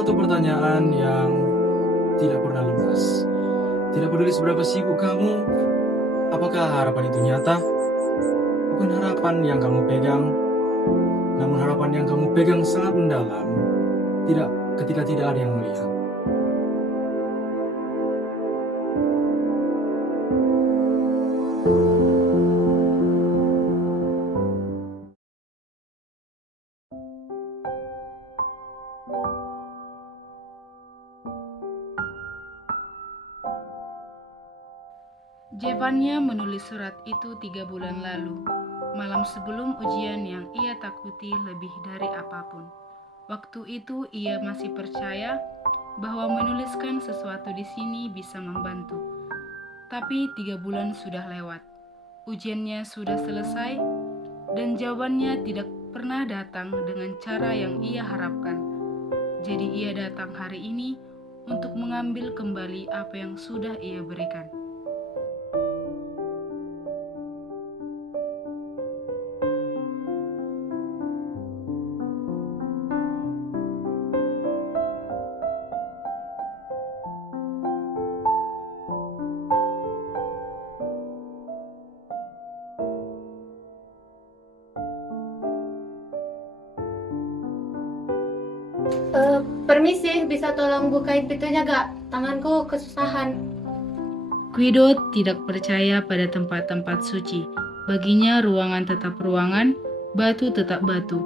satu pertanyaan yang tidak pernah lepas. Tidak peduli seberapa sibuk kamu, apakah harapan itu nyata? Bukan harapan yang kamu pegang, namun harapan yang kamu pegang sangat mendalam. Tidak ketika tidak ada yang melihat. Jevanya menulis surat itu 3 bulan lalu, malam sebelum ujian yang ia takuti lebih dari apapun. Waktu itu ia masih percaya bahwa menuliskan sesuatu di sini bisa membantu. Tapi 3 bulan sudah lewat. Ujiannya sudah selesai dan jawabannya tidak pernah datang dengan cara yang ia harapkan. Jadi ia datang hari ini untuk mengambil kembali apa yang sudah ia berikan. Permisi, bisa tolong bukain pintunya gak? Tanganku kesusahan. Guido tidak percaya pada tempat-tempat suci. Baginya ruangan tetap ruangan, batu tetap batu.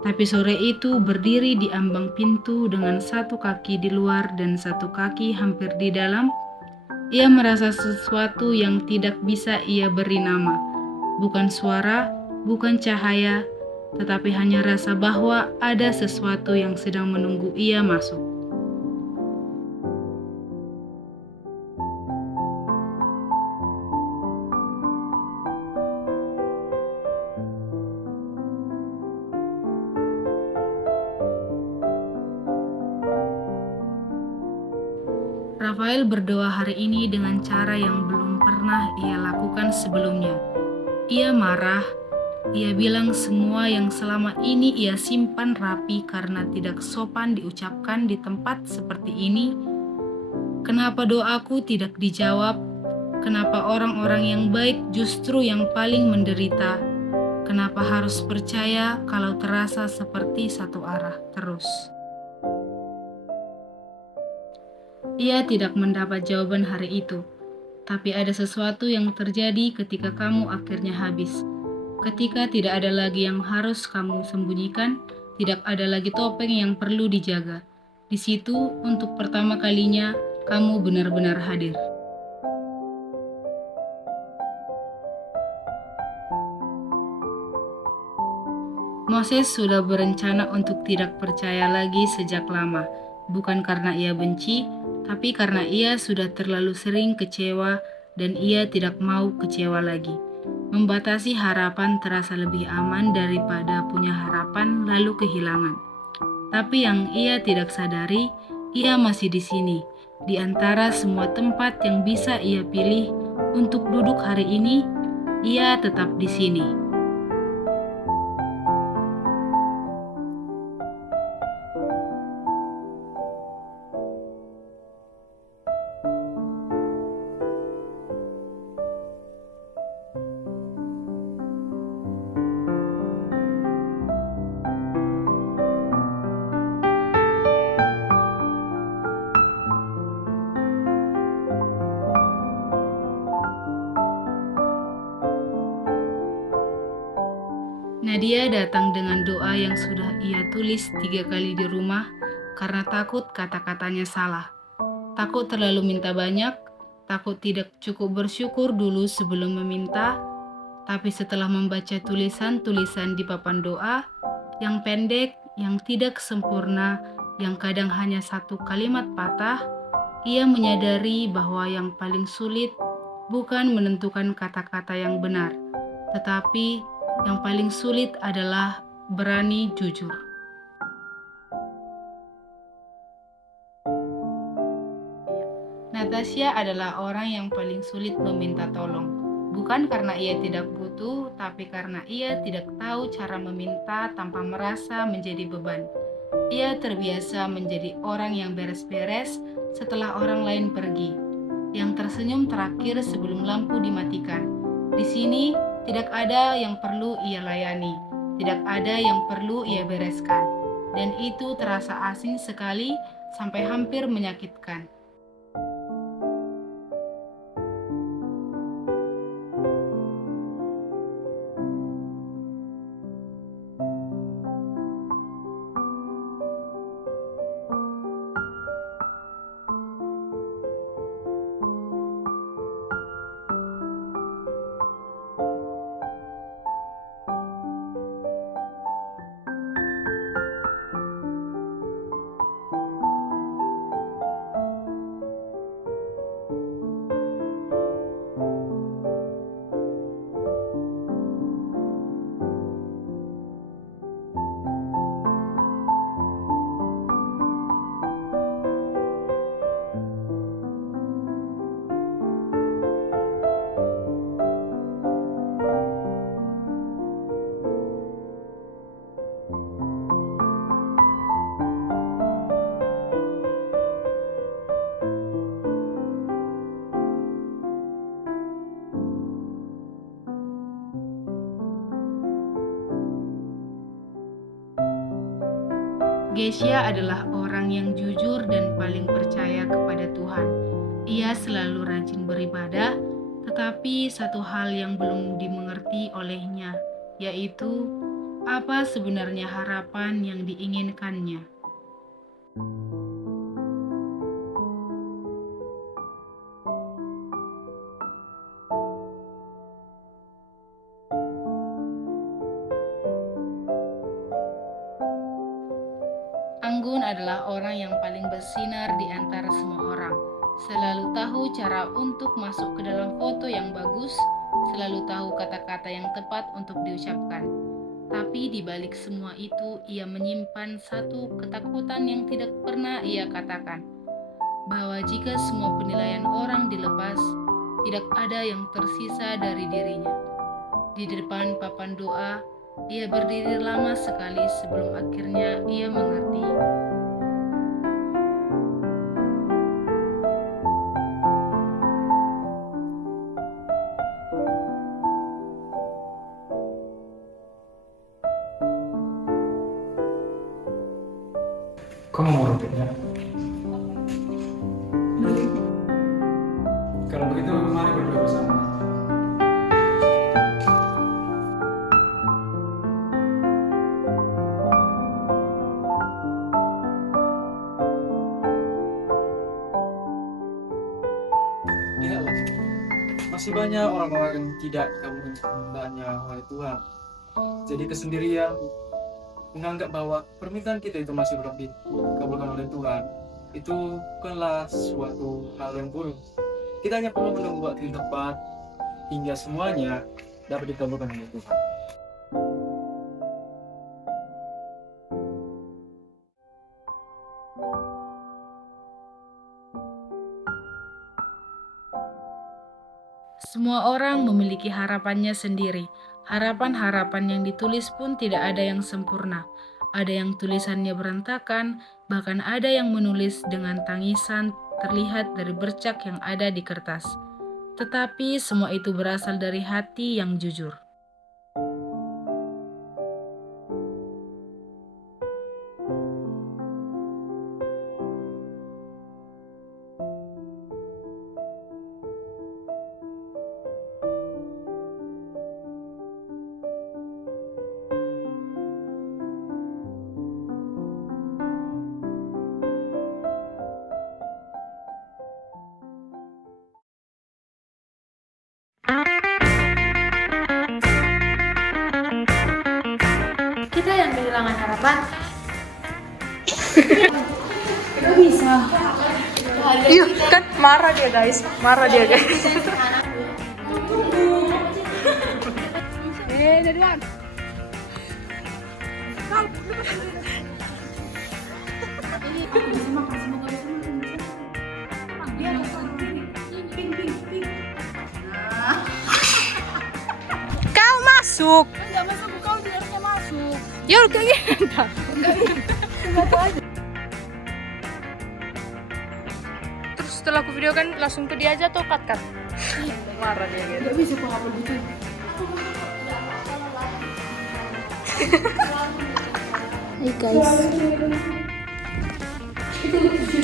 Tapi sore itu berdiri di ambang pintu dengan satu kaki di luar dan satu kaki hampir di dalam, ia merasa sesuatu yang tidak bisa ia beri nama. Bukan suara, bukan cahaya, tetapi hanya rasa bahwa ada sesuatu yang sedang menunggu ia masuk. Rafael berdoa hari ini dengan cara yang belum pernah ia lakukan sebelumnya. Ia marah, ia bilang semua yang selama ini ia simpan rapi karena tidak sopan diucapkan di tempat seperti ini. Kenapa doaku tidak dijawab? Kenapa orang-orang yang baik justru yang paling menderita? Kenapa harus percaya kalau terasa seperti satu arah terus? Ia tidak mendapat jawaban hari itu, tapi ada sesuatu yang terjadi ketika kamu akhirnya habis. Ketika tidak ada lagi yang harus kamu sembunyikan, tidak ada lagi topeng yang perlu dijaga. Di situ, untuk pertama kalinya, kamu benar-benar hadir. Moses sudah berencana untuk tidak percaya lagi sejak lama, bukan karena ia benci, tapi karena ia sudah terlalu sering kecewa dan ia tidak mau kecewa lagi. Membatasi harapan terasa lebih aman daripada punya harapan lalu kehilangan. Tapi yang ia tidak sadari, ia masih di sini, di antara semua tempat yang bisa ia pilih untuk duduk hari ini, ia tetap di sini. Nadia datang dengan doa yang sudah ia tulis 3 kali di rumah karena takut kata-katanya salah. Takut terlalu minta banyak, takut tidak cukup bersyukur dulu sebelum meminta, tapi setelah membaca tulisan-tulisan di papan doa, yang pendek, yang tidak sempurna, yang kadang hanya satu kalimat patah, ia menyadari bahwa yang paling sulit bukan menentukan kata-kata yang benar, tetapi yang paling sulit adalah berani jujur. Natasha adalah orang yang paling sulit meminta tolong, bukan karena ia tidak butuh, tapi karena ia tidak tahu cara meminta tanpa merasa menjadi beban. Ia terbiasa menjadi orang yang beres-beres setelah orang lain pergi, yang tersenyum terakhir sebelum lampu dimatikan. Di sini tidak ada yang perlu ia layani, tidak ada yang perlu ia bereskan, dan itu terasa asing sekali sampai hampir menyakitkan. Gesya adalah orang yang jujur dan paling percaya kepada Tuhan. Ia selalu rajin beribadah, tetapi satu hal yang belum dimengerti olehnya, yaitu apa sebenarnya harapan yang diinginkannya. Anggun adalah orang yang paling bersinar di antara semua orang. Selalu tahu cara untuk masuk ke dalam foto yang bagus, selalu tahu kata-kata yang tepat untuk diucapkan. Tapi di balik semua itu, ia menyimpan satu ketakutan yang tidak pernah ia katakan, bahwa jika semua penilaian orang dilepas, tidak ada yang tersisa dari dirinya. Di depan papan doa, ia berdiri lama sekali sebelum akhirnya ia mengerti. Kau mau robeknya? Kalau begitu, mari berdoa bersama. Lihatlah, masih banyak orang-orang yang tidak dikabulkan permintaannya oleh Tuhan. Jadi kesendirian, menganggap bahwa permintaan kita itu masih belum dikabulkan oleh Tuhan, itu bukanlah suatu hal yang buruk. Kita hanya perlu menunggu waktu yang tepat hingga semuanya dapat dikabulkan oleh Tuhan. Semua orang memiliki harapannya sendiri. Harapan-harapan yang ditulis pun tidak ada yang sempurna. Ada yang tulisannya berantakan, bahkan ada yang menulis dengan tangisan terlihat dari bercak yang ada di kertas. Tetapi semua itu berasal dari hati yang jujur. Kita yang kehilangan harapan. Gak bisa. Iya kan marah dia guys. Dari mana? Kau masuk. Enggak masuk, kau tidak harusnya masuk. Ya udah gitu. Terus setelah aku video kan langsung ke dia aja atau cut? Marah dia gitu. Gak bisa aku upload gitu. Hey guys. Itu lucu.